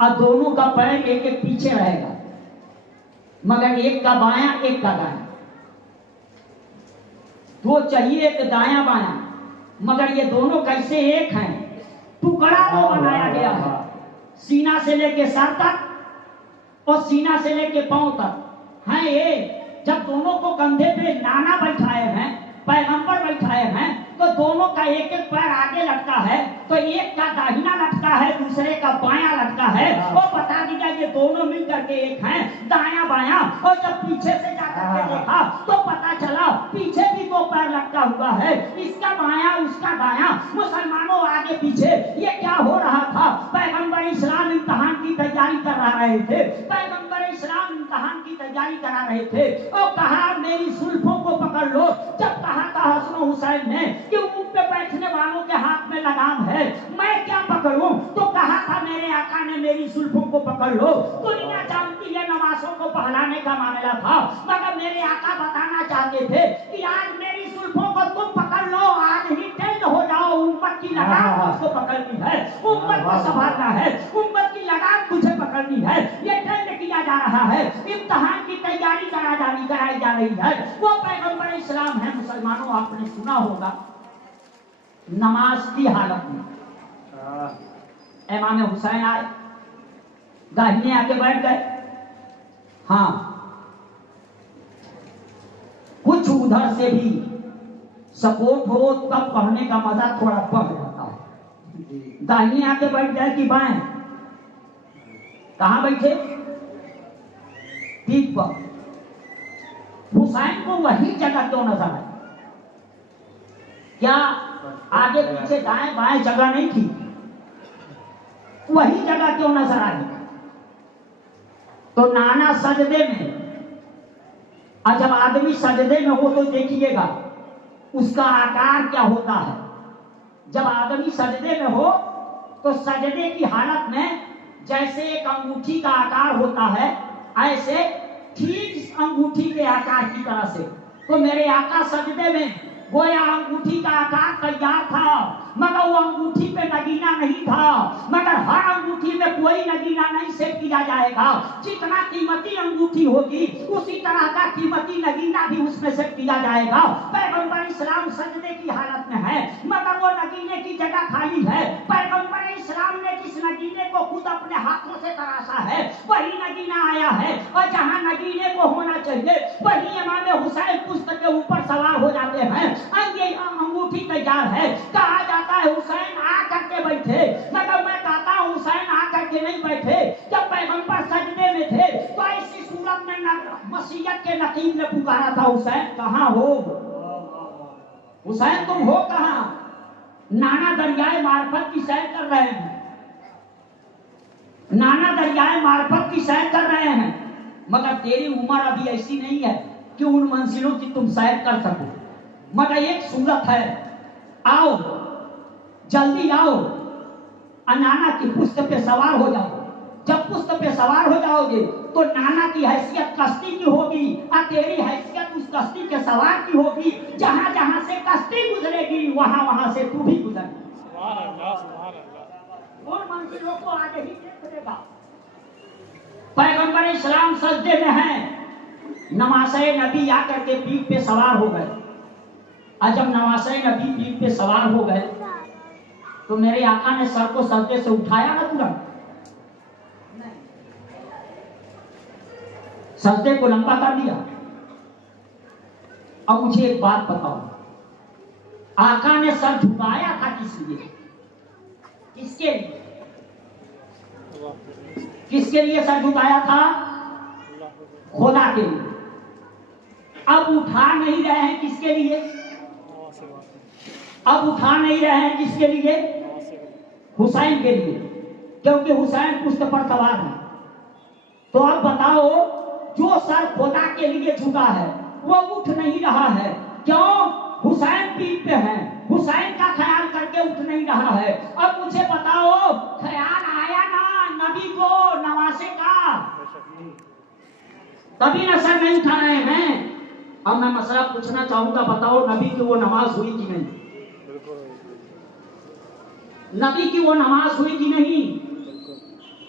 اور دونوں کا پیر ایک ایک پیچھے رہے گا، مگر ایک کا بایاں ایک کا دایاں، دو چاہیے ایک دایاں بایاں، مگر یہ دونوں کیسے ایک ہیں، ٹکڑا وہ بنایا گیا ہے، سینہ سے لے کے سر تک اور سینہ سے لے کے پاؤں تک ہیں ایک۔ جب دونوں کو کندھے پہ نانا بیٹھائے ہیں، پیغمبر بیٹھائے ہیں، تو دونوں کا ایک ایک پیر آگے لٹکا ہے، تو ایک کا داہنا لٹکا ہے، دوسرے کا بایاں لٹکا ہے، وہ بتا دیا یہ دونوں مل کر کے ایک ہیں، دایاں بایاں۔ اور جب پیچھے سے جا کر کے دیکھا تو پتا چلا پیچھے بھی دو پیر لٹکا ہوا ہے، اس کا بایاں اس کا دایاں۔ مسلمانوں آگے پیچھے یہ کیا ہو رہا تھا؟ پیغمبر اسلام امتحان کی تیاری کر رہے تھے، پیغمبر اسلام امتحان کی تیاری کرا رہے تھے، اور کہا میری زلفوں کو پکڑ لو۔ جب کہا تھا حسن و حسین نے کہ اونٹ پہ بیٹھنے والوں کے ہاتھ میں لگام ہے، میں کیا پکڑوں؟ تو کہا تھا میرے آقا نے میری زلفوں کو پکڑ لو۔ دنیا جانتی ہے نمازوں کو بہلانے کا معاملہ تھا، مگر میرے آقا بتانا چاہتے تھے کہ آج میری زلفوں کو تم پکڑ لو، آج ہی ٹینڈ ہو جاؤ، امت کی لگام اس کو پکڑنی ہے، امت کو سنبھالنا ہے، امت کی لگام تجھے پکڑنی ہے۔ یہ ٹینڈ کیا جا رہا ہے، امتحان کی تیاری کرائی جا رہی ہے۔ وہ پیغمبر اسلام ہے مسلمانوں، آپ نے سنا ہوگا نماز کی حالت میں امام حسین آئے، داہنے آ کے بیٹھ گئے، ہاں کچھ ادھر سے بھی سپورٹ ہو تب پڑھنے کا مزہ تھوڑا بڑھ جاتا ہے۔ داہنے آ کے بیٹھ گئے کہ بائیں؟ کہاں بیٹھے؟ پیٹھ پر۔ حسین کو وہی جگہ کیوں نظر آئی؟ کیا آگے پیچھے دائیں بائیں جگہ نہیں تھی؟ وہی جگہ کیوں نظر آئی؟ تو نانا سجدے میں، اور جب آدمی سجدے میں ہو تو دیکھیے گا اس کا آکار کیا ہوتا ہے۔ جب آدمی سجدے میں ہو تو سجدے کی حالت میں جیسے ایک انگوٹھی کا آکار ہوتا ہے، ایسے ٹھیک انگوٹھی کے آکار کی طرح سے۔ تو میرے آقا سجدے میں گویا انگوٹھی کا آکار تیار تھا، مگر وہ انگوٹھی پہ نگینہ نہیں تھا، مگر ہر انگوٹھی میں کوئی نگینہ نہیں سیٹ کیا جائے گا۔ جتنا قیمتی انگوٹھی ہوگی اسی طرح کا قیمتی نگینہ بھی اس میں سیٹ کیا جائے گا۔ پیغمبر اسلام سجدے کی حالت میں ہے، مگر وہ نگینے کی جگہ خالی ہے۔ پیغمبر اسلام نے جس نگینے کو خود اپنے ہاتھوں سے تراشا ہے وہی نگینہ آیا ہے، اور جہاں نگینے کو ہونا چاہیے وہی امام حسین پشت کے اوپر سوار ہو جاتے ہیں۔ انگوٹھی تیار ہے، کہا جاتا ہے حسین آ کر کے بیٹھے، مگر میں کہتا ہوں حسین آ کر کے نہیں بیٹھے۔ جب پیغمبر سجدے میں تھے تو ایسی صورت میں مسیحیت کے نقیب نے پکارا تھا حسین کہاں ہو؟ حسین تم ہو کہاں؟ نانا دریائے معرفت کی سیر کر رہے ہیں، نانا دریائے معرفت کی سیر کر رہے ہیں، مگر تیری عمر ابھی ایسی نہیں ہے کہ ان منزلوں کی تم سیر کر سکو، مگر ایک صورت ہے، آؤ جلدی آؤ، نانا کی پشت پہ سوار ہو جاؤ۔ جب پشت پہ سوار ہو جاؤ گے تو نانا کی حیثیت کشتی کی ہوگی اور تیری حیثیت اس کشتی کے سوار کی ہوگی۔ جہاں جہاں سے کشتی گزرے گی وہاں وہاں سے تو بھی گزر گی۔ سبحان اللہ سبحان اللہ۔ اور منزلوں کو آگے ہی دیکھ لے گا۔ پیغمبر اسلام سجدے میں ہیں، نواسۂ نبی آ کر کے پیٹھ پہ سوار ہو گئے، اور جب نواسۂ نبی پیٹھ پہ سوار ہو گئے تو میرے آقا نے سر کو سجدے سے اٹھایا نہ ترنت، سجدے کو لمبا کر دیا۔ اب مجھے ایک بات بتاؤ، آقا نے سر جھکایا تھا کس لیے؟ کس کے لیے؟ کس کے لیے سر جھکایا تھا؟ خدا کے لیے۔ اب اٹھا نہیں رہے ہیں کس کے لیے؟ اب اٹھا نہیں رہے ہیں کس کے لیے؟ حسین کے لیے، کیونکہ حسین پشت پر سوار ہے۔ تو اب بتاؤ جو سر خدا کے لیے جھکا ہے وہ اٹھ نہیں رہا ہے، کیوں؟ حسین پیٹھ پہ ہے، حسین کا خیال کر کے اٹھ نہیں رہا ہے۔ اب مجھے بتاؤ خیال آیا نا نبی کو نواسے کا، تبھی نہ سر نہیں اٹھا رہے ہیں۔ اب میں مسئلہ پوچھنا چاہوں گا، بتاؤ نبی کی وہ نماز ہوئی کہ نہیں؟ نبی کی وہ نماز ہوئی کہ نہیں؟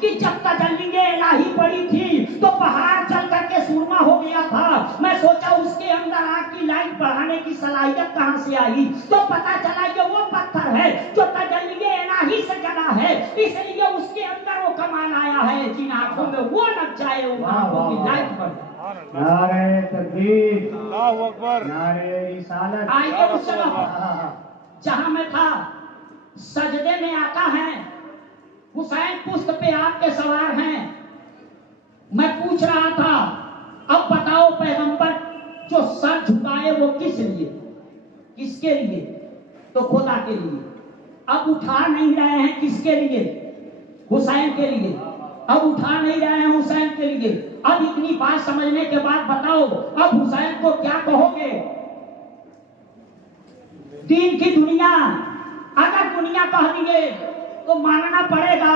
کہ جب تجلی الہی پڑی تھی تو پہاڑ چل کر کے سورما ہو گیا تھا. میں سوچا اس کے اندر آگ کی لائٹ بڑھانے کی صلاحیت کہاں سے آئی؟ تو پتا چلا کہ وہ پتھر ہے جو تجلی الہی سے جلا ہے، اس لیے اس کے اندر وہ کمال آیا ہے جن آنکھوں میں وہ لگ جائے ان آنکھوں کی لائٹ بڑھ جائے. نعرہ تکبیر، اللہ اکبر. نعرہ رسالت. آئیے مسلم، جہاں میں تھا سجدے میں آقا ہیں، حسین پشت پہ آپ کے سوار ہیں. میں پوچھ رہا تھا اب بتاؤ پیغمبر جو سر جھکائے وہ کس لیے، کس کے لیے؟ تو خدا کے لیے. اب اٹھا نہیں رہے ہیں کس کے لیے؟ حسین کے لیے. اب اٹھا نہیں رہے ہیں حسین کے لیے. اب اتنی بات سمجھنے کے بعد بتاؤ اب حسین کو کیا کہو گے؟ دین کی دنیا، اگر دنیا کہہ دیے تو ماننا پڑے گا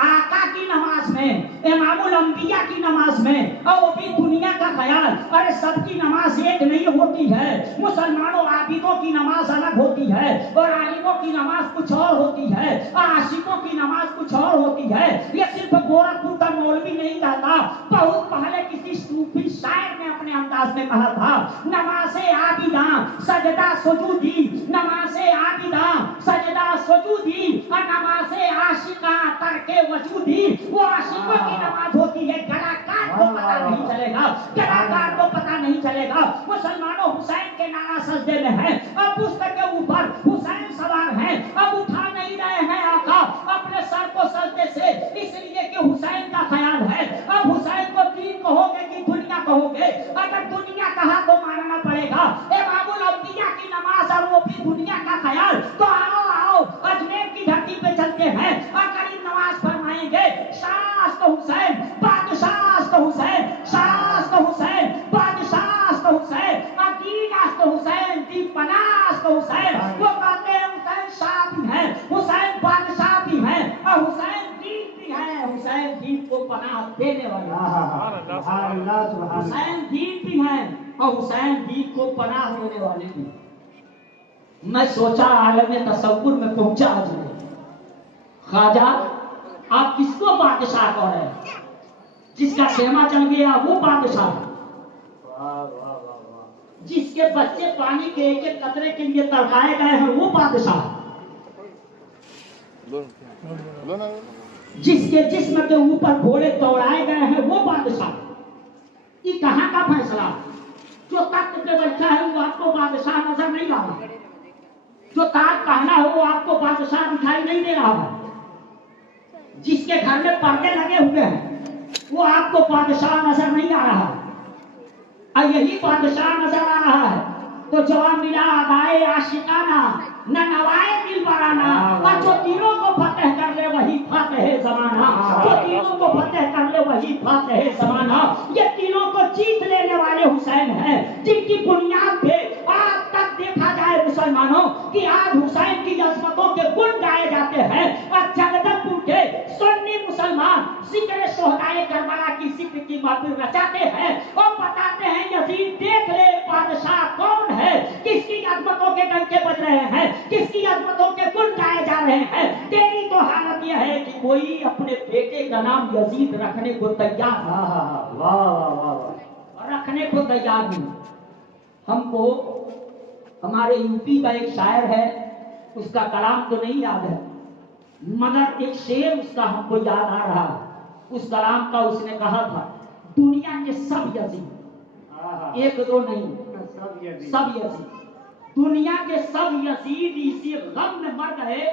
آقا کی نماز میں، امام الانبیاء کی نماز میں، اور وہ بھی دنیا کا خیال. ارے سب کی نماز ایک نہیں ہوتی ہے. مسلمانوں عابدوں کی نماز الگ ہوتی ہے اور عالموں کی نماز کچھ اور ہوتی ہے اور عاشقوں کی نماز کچھ اور ہوتی ہے. یہ صرف گورکھپور کا مولوی نہیں کہتا، بہت پہلے کسی صوفی شاعر نے اپنے انداز میں کہا تھا نماز عابداں سجدہ سجودی، نماز عابداں سجدہ سجودی اور نماز عاشقاں ترک وجودی. وہ عاشقوں کی نماز ہوتی ہے، کلاکار کو پتہ نہیں چلے گا، کلاکار کو پتہ نہیں چلے گا. مسلمانوں حسین کے نانا سجدے میں ہیں، اب پشت کے اوپر حسین سوار ہیں. اب اٹھا نہیں رہے ہیں آقا اپنے سر کو سجدے سے، اس لیے کہ حسین کا خیال ہے. اب حسین کو دین کہو گے کہ دنیا کہو گے؟ اگر دنیا کہا تو ماننا پڑے گا امام الانبیاء کی نماز اور وہ بھی دنیا کا خیال. تو آؤ اجمیر کی دھرتی پہ چلتے ہیں اور قریب نماز فرمائیں گے شاست حسین بادشاہ حسین، شاست حسین بادشاہ حسین، دین است حسین دی پناست حسین. وہ کہتے ہیں حسین شاہ بھی ہے، حسین بادشاہ بھی ہے اور حسین دین بھی ہے. حسین دین کو پناہ دینے والا، سبحان اللہ سبحان اللہ. حسین دین بھی ہے اور حسین دین کو پناہ دینے والے بھی. میں سوچا عالم تصور میں پہنچا آج میں. خواجہ آپ کس کو بادشاہ کہہ رہے ہیں؟ جس کا خیمہ چل گیا وہ بادشاہ ہے، جس کے بچے پانی کے ایک ایک قطرے کے لیے تڑپائے گئے ہیں وہ بادشاہ ہے، جس کے جسم کے اوپر گھوڑے دوڑائے گئے ہیں وہ بادشاہ. یہ کہاں کا فیصلہ؟ جو تخت پہ بیٹھا ہے وہ آپ کو بادشاہ نظر نہیں آ رہا، جو تاج پہنا ہے وہ آپ کو بادشاہ دکھائی نہیں دے رہا ہے، جس کے گھر میں پردے لگے ہوئے ہیں وہ آپ کو بادشاہ نظر نہیں آ رہا. اور یہی بادشاہ نظر آ رہا ہے تو جواب ملا ادائے عاشقانہ نہ نوائے دل برانا. اور جو دلوں کو فتح کر لے وہی فاتح زمانہ، جو دلوں کو فتح کر لے وہی فاتح زمانہ. یہ دلوں کو جیت لینے والے حسین ہیں جن کی بنیاد پہ آج تک دیکھا جائے مسلمانوں کہ آج حسین کی عظمتوں کے گن گائے جاتے ہیں. اور جگدل پور کے سنی مسلمان ذکر شہدائے کربلا کی ذکر کی محفل رچاتے ہیں اور بتاتے ہیں یزید دیکھ لے بادشاہ کون ہے، کس کی عظمتوں کے ڈنکے بج رہے ہیں، کس کی عظمتوں کے گن گائے جا رہے ہیں. تیری تو حالت یہ ہے کہ کوئی اپنے بیٹے کا نام یزید رکھنے کو تیار رکھنے کو تیار نہیں. ہم کو ہمارے یوپی کا ایک شاعر ہے، اس کا کلام تو نہیں یاد ہے مگر ایک شعر اس کا ہم کو یاد آ رہا ہے. اس کلام کا اس نے کہا تھا دنیا کے سب یزید، ایک دو نہیں سب یزید، دنیا کے سب یزید اسی غم میں مر گئے.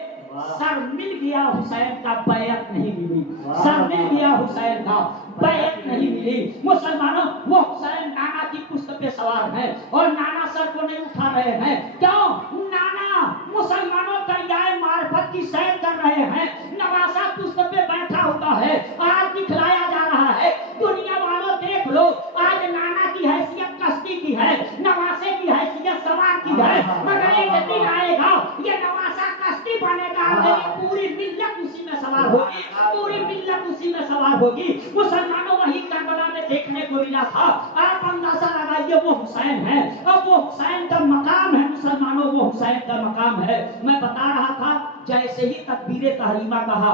سر مل گیا حسین کا بیعت نہیں ملی، سر مل گیا حسین کا بیعت نہیں ملی. مسلمانوں وہ حسین نانا کی پشت پہ سوار ہے اور نانا سر کو نہیں اٹھا رہے ہیں. کیوں؟ نانا مسلمانوں دریائے معرفت کی سیر کر رہے ہیں، نواسا پشت پہ بیٹھا ہوا ہے، آج دکھلایا جا رہا ہے. دنیا والوں دیکھ لو آج نانا کی حیثیت کشتی کی ہے، نواسے کی حیثیت سوار کی ہے، مگر ایک دن آئے گا یہ نواسا کشتی بنے گا، پوری ملت اسی میں سوار ہوگی، پوری ملت اسی میں سوار ہوگی. مسلمانوں وہی کربلا میں دیکھنے کو ملا تھا. آپ اندازہ لگائیے وہ حسین ہے اور وہ حسین کا مقام ہے. مسلمانوں وہ حسین کا مقام ہے. میں بتا رہا تھا جیسے ہی تکبیر تحریمہ کہا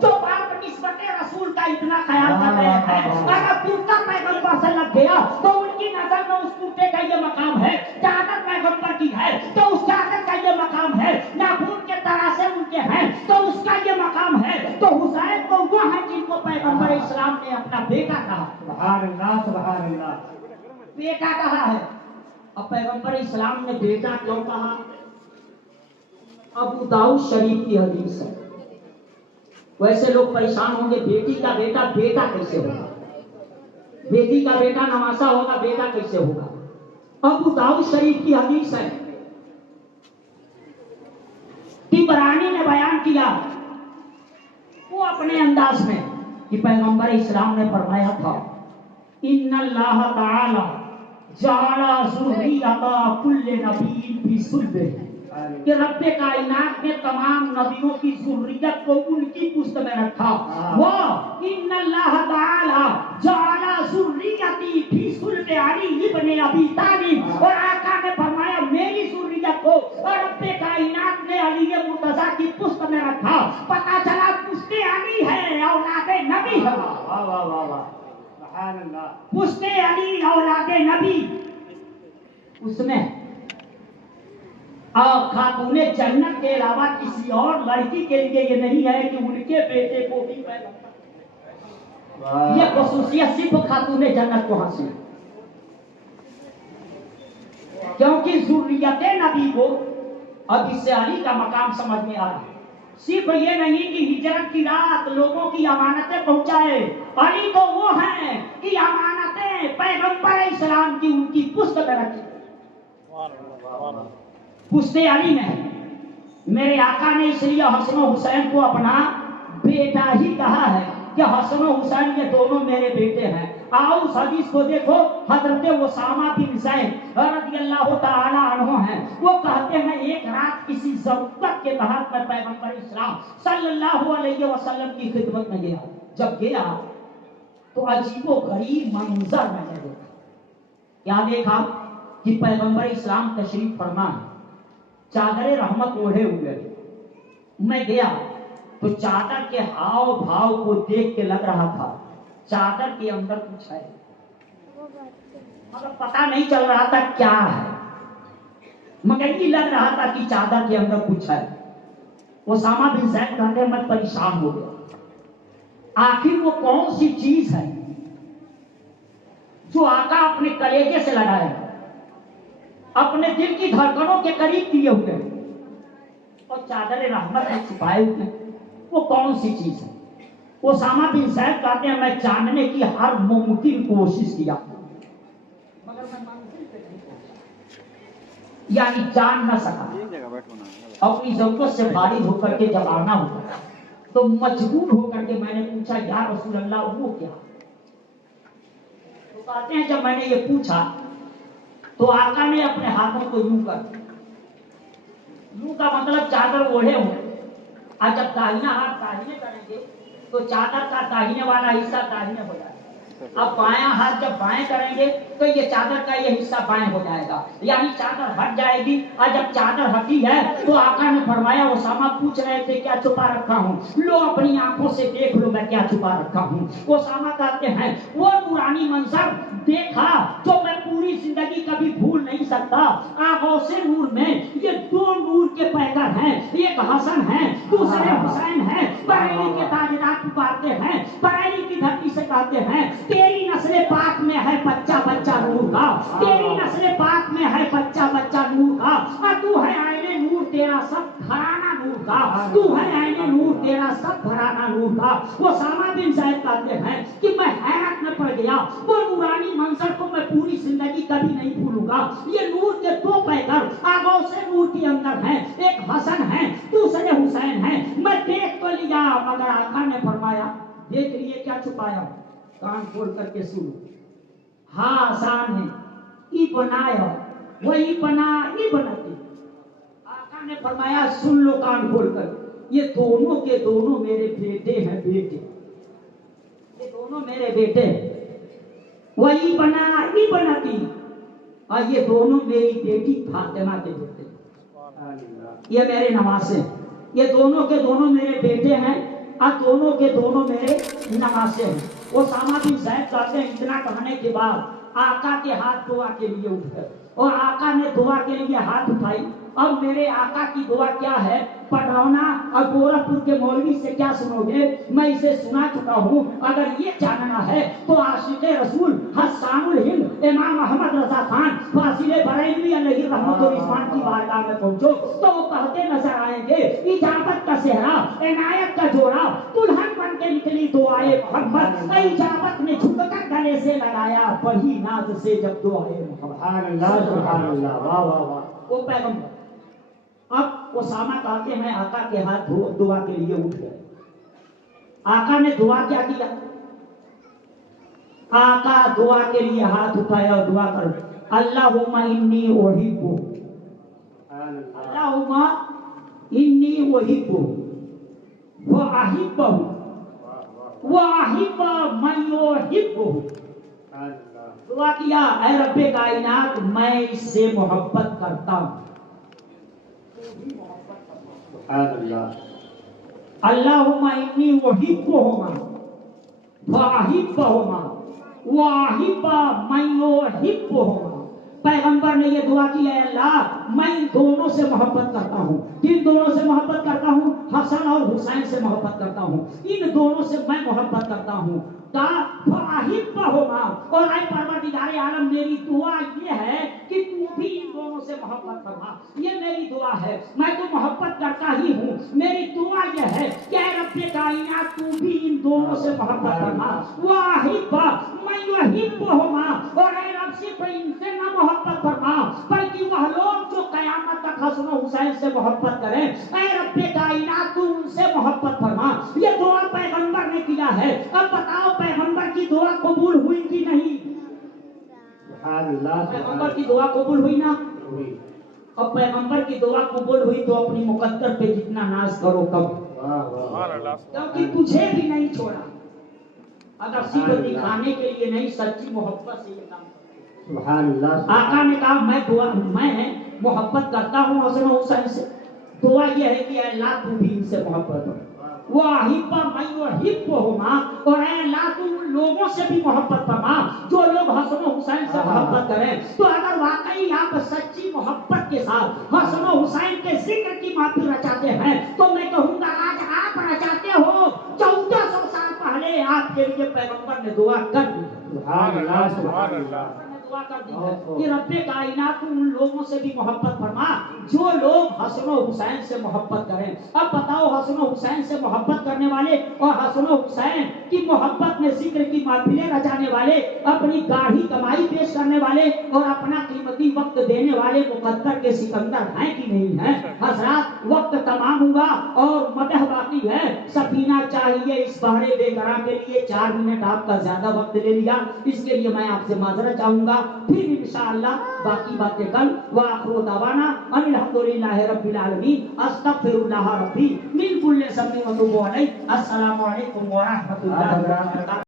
جو باپ نسبت رسول کا اتنا خیال کر رہے ہیں، اگر کرتا پیغمبر سے لگ گیا تو ان کی نظر میں اس کرتے کا یہ مقام ہے، چادر پیغمبر کی ہے تو اس چادر کا یہ مقام ہے، ناخون کے تراشے ان کے ہیں تو اس کا یہ مقام ہے۔ تو حسین تو وہ ہیں جن کو پیغمبر اسلام نے اپنا بیٹا کہا، سبحان اللہ سبحان اللہ، بیٹا کہا ہے۔ اب پیغمبر اسلام نے بیٹا کیوں کہا؟ ابو داؤد شریف کی حدیث ہے۔ ویسے لوگ پریشان ہوں گے، بیٹی کا بیٹا بیٹا کیسے ہوگا، بیٹی کا بیٹا نواسا ہوگا، بیٹا کیسے ہوگا؟ ابو داؤد شریف کی حدیث ہے، طبرانی نے بیان کیا وہ اپنے انداز میں کہ پیغمبر اسلام نے فرمایا تھا ان اللہ تعالی جعل ذریۃ کل نبی فی صلبہ، کہ رب کائنات نے تمام نبیوں کی ذریت کو ان کی پشت میں رکھا۔ وہ ان اللہ تعالی جعل ذریتی فی صلب علی ابن ابی طالب، اور آقا نے فرمایا میری ذریت کو رب کائنات نے علی مرتضیٰ کی پشت میں رکھا۔ پتہ چلا پشت علی ہے، اولاد نبی ہے۔ واہ واہ واہ واہ، سبحان اللہ، پشت علی اولاد نبی اس میں اور خاتون جنت کے علاوہ کسی اور لڑکی کے لیے یہ نہیں ہے کہ ان کے بیٹے کو بھی پیغمبر، یہ خصوصیت صرف خاتون جنت کو حاصل ہے، کیونکہ ذریت نبی کو اب اس سے علی کا مقام سمجھ میں آ رہا ہے۔ صرف یہ نہیں کہ ہجرت کی رات لوگوں کی امانتیں پہنچائے، علی تو وہ ہیں کہ امانتیں پیغمبر اسلام کی ان کی پشت میں رکھی، پشت علی میں ہے۔ میرے آقا نے اس لیے حسن و حسین کو اپنا بیٹا ہی کہا ہے کہ حسن و حسین یہ دونوں میرے بیٹے ہیں۔ آؤ اس حدیث کو دیکھو، حضرت اسامہ بن زید رضی اللہ تعالی عنہ ہیں، وہ کہتے ہیں ایک رات کسی ضرورت کے تحت میں پیغمبر اسلام صلی اللہ علیہ وسلم کی خدمت میں گیا۔ جب گیا تو عجیب و غریب منظر میں نے دیکھا۔ کیا دیکھا؟ کہ پیغمبر اسلام تشریف فرما چادر رحمت اوڑھے ہوئے، میں گیا تو چادر کے ہاؤ بھاؤ کو دیکھ کے لگ رہا تھا چادر کے اندر کچھ ہے، مگر پتہ نہیں چل رہا تھا کیا ہے، مگر یہ لگ رہا تھا کہ چادر کے اندر کچھ ہے۔ اسامہ بن زید کہتے ہیں میں پریشان ہو گیا، آخر وہ کون سی چیز ہے جو آقا اپنے کلیجے سے لگائے، اپنے دل کی دھڑکنوں کے قریب کیے ہوئے اور چادر رحمت میں چھپائے ہوئے، وہ کون سی چیز ہے؟ اسامہ بن زید کہتے ہیں میں جاننے کی ہر ممکن کوشش کیا مگر میں منزل پہ نہیں پہنچا، یعنی جان نہ سکا۔ اپنی ضرورت سے فارغ ہو کر کے جب آنا ہوا تو مجبور ہو کر کے میں نے پوچھا یا رسول اللہ وہ کیا؟ تو کہتے ہیں جب میں نے یہ پوچھا تو آقا نے اپنے ہاتھوں کو یوں کر، یوں کا مطلب چادر اوڑھے ہوئے، اور جب داہنا ہاتھ داہنے کریں گے تو چادر کا داہنے والا حصہ داہنے ہو جائے گا، اب بایاں ہاتھ جب بائیں کریں گے تو یہ چادر کا یہ حصہ بائیں ہو جائے گا، یعنی چادر ہٹ جائے گی۔ اور جب چادر ہٹی ہے تو آقا نے فرمایا اسامہ پوچھ رہے تھے کیا چھپا رکھا ہوں، لو اپنی آنکھوں سے دیکھ لو میں کیا چھپا رکھا ہوں۔ اسامہ کہتے ہیں وہ نورانی منظر دیکھا جو میں پوری زندگی کبھی بھول نہیں سکتا۔ آغوش نور میں یہ دو نور کے پیکر ہیں، ایک حسن ہے دوسرے حسین ہیں، بریلی کے تاجدار پکارتے ہیں، بریلی کی دھرتی سے کہتے ہیں تیری نسل پاک میں ہے بچہ بچہ نور کا، تیری نسل پاک میں ہے بچہ بچہ نور کا، اور تو ہے آئین نور تیرا سب گھرانہ نور کا، تو ہے آئین نور تیرا سب گھرانہ نور کا۔ اسامہ بن زید کہتے ہیں کہ میں حیرت میں پڑ گیا، وہ نورانی منظر کو میں پوری زندگی کبھی نہیں بھولوں گا۔ یہ نور کے دو پیکر آغوش نور کے اندر ہیں، ایک حسن ہے دوسرے حسین ہیں، میں دیکھ تو لیا مگر آقا نے فرمایا دیکھ لیے کیا چھپایا، کان کھول کر کے سنو، ہاں آسان ہے ای بنایا وہی بنا ای بناتی۔ آقا نے فرمایا سن لو کان کھول کر، یہ دونوں کے دونوں میرے بیٹے ہیں، بیٹے یہ دونوں میرے بیٹے ہیں، وہی بنا ای بناتی، اور یہ دونوں میری بیٹی فاطمہ کے بیٹے، یہ میرے نواسے، یہ دونوں کے دونوں میرے بیٹے ہیں اور دونوں کے دونوں میرے نواسے ہیں۔ اسامہ بن زید کہتے ہیں اتنا کہنے کے بعد آقا کے ہاتھ دعا کے لیے اٹھ گئے اور آقا نے دعا کے لیے ہاتھ اٹھائی۔ اب میرے آقا کی دعا کیا ہے پڑھونا اور گورکھپور کے مولوی سے کیا سنو گے، میں اسے سنا چکا ہوں، اگر یہ جاننا ہے تو عاشق رسول حسان الہند امام احمد رضا خان فاضل بریلوی علیہ رحمت و رضوان کی بارگاہ میں پہنچو تو وہ کہتے نظر آئیں گے اجابت کا صحرا عنایت کا جوڑا دلہن بن کے نکلی دعائے محمد، اجابت نے جھک کر گلے سے لگایا پڑھی ناز سے جب دعائے محمد۔ سبحان اللہ سبحان اللہ، واہ واہ واہ۔ وہ پیغمبر اب اسامہ کہتے ہیں آقا کے ہاتھ دعا کے لیے اٹھ گئے۔ آقا نے دعا کیا کیا؟ آقا دعا کے لیے ہاتھ اٹھایا اور دعا کر اللہم انی احب، اللہم انی احب واحبہ واحب من یحبہ۔ دعا کیا اے رب کائنات میں اس سے محبت کرتا ہوں۔ اللہم انی احبہما واحبہما واحب من یحبہما۔ پیغمبر نے یہ دعا کی ہے اللہ میں ان دونوں سے محبت کرتا ہوں۔ کن دونوں سے محبت کرتا ہوں؟ حسن اور حسین سے محبت کرتا ہوں، ان دونوں سے میں محبت کرتا ہوں۔ اور اے پروردگار عالم میری دعا یہ ہے کہ تو بھی ان دونوں سے محبت کرنا، یہ میری دعا ہے، میں تو محبت کرتا ہی ہوں، میری دعا یہ ہے کہ اے رب کائنات تو بھی ان دونوں سے محبت کرنا۔ واحب من یحبہما، اور اے رب صرف ان سے نہ محبت کرنا بلکہ وہ لوگ جو قیامت تک حسن و حسین سے محبت کریں، اے رب کائنات تو ان سے محبت فرما۔ یہ دعا پیغمبر نے کیا ہے۔ اب بتاؤ پیغمبر کی دعا قبول ہوئی کہ نہیں؟ پیغمبر کی دعا قبول ہوئی نا؟ اب پیغمبر کی دعا قبول ہوئی تو اپنی مقدر پہ جتنا ناز کرو کم، کیونکہ تجھے بھی نہیں چھوڑا۔ اگر صرف دکھانے کے لیے نہیں، سچی محبت سے یہ کام کرو۔ سبحان اللہ۔ آقا نے کہا میں محبت کرتا ہوں حسن و حسین سے، دعا یہ ہے کہ اے اللہ تو بھی ان سے محبت کرو۔ واحب من یحبہما، اور اے اللہ تو ان لوگوں سے بھی محبت فرما جو لوگ حسن و حسین سے محبت کریں۔ تو اگر واقعی آپ سچی محبت کے ساتھ حسن و حسین کے ذکر کی محفل رچاتے ہیں تو میں کہوں گا آج آپ رچاتے ہو 1400 سال پہلے آپ کے لیے پیغمبر نے دعا کر دی۔ سبحان اللہ سبحان اللہ۔ دعا کر دی ہے کہ رب کائنات ان لوگوں سے بھی محبت فرما جو لوگ حسن و حسین سے محبت کریں۔ اب بتاؤ حسن و حسین سے محبت کرنے والے اور حسن و حسین کی محبت میں ذکر کی محفلیں رچانے والے، اپنی گاڑھی کمائی پیش کرنے والے اور اپنا قیمتی وقت دینے والے مقدر کے سکندر ہیں کہ نہیں ہیں؟ حضرات وقت تمام ہوا اور مدح باقی ہے۔ سفینہ چاہیے اس بحر بے قرار کے لیے 4 منٹ آپ کا زیادہ وقت لے لیا، اس کے لیے میں آپ سے معذرت چاہوں گا، پھر انشاءاللہ باقی باتیں کل۔ وآخر دعوانا ان الحمدللہ رب العالمین، استغفر اللہ ربی من کل ذنب واتوب الیہ۔ السلام علیکم ورحمۃ اللہ وبرکاتہ۔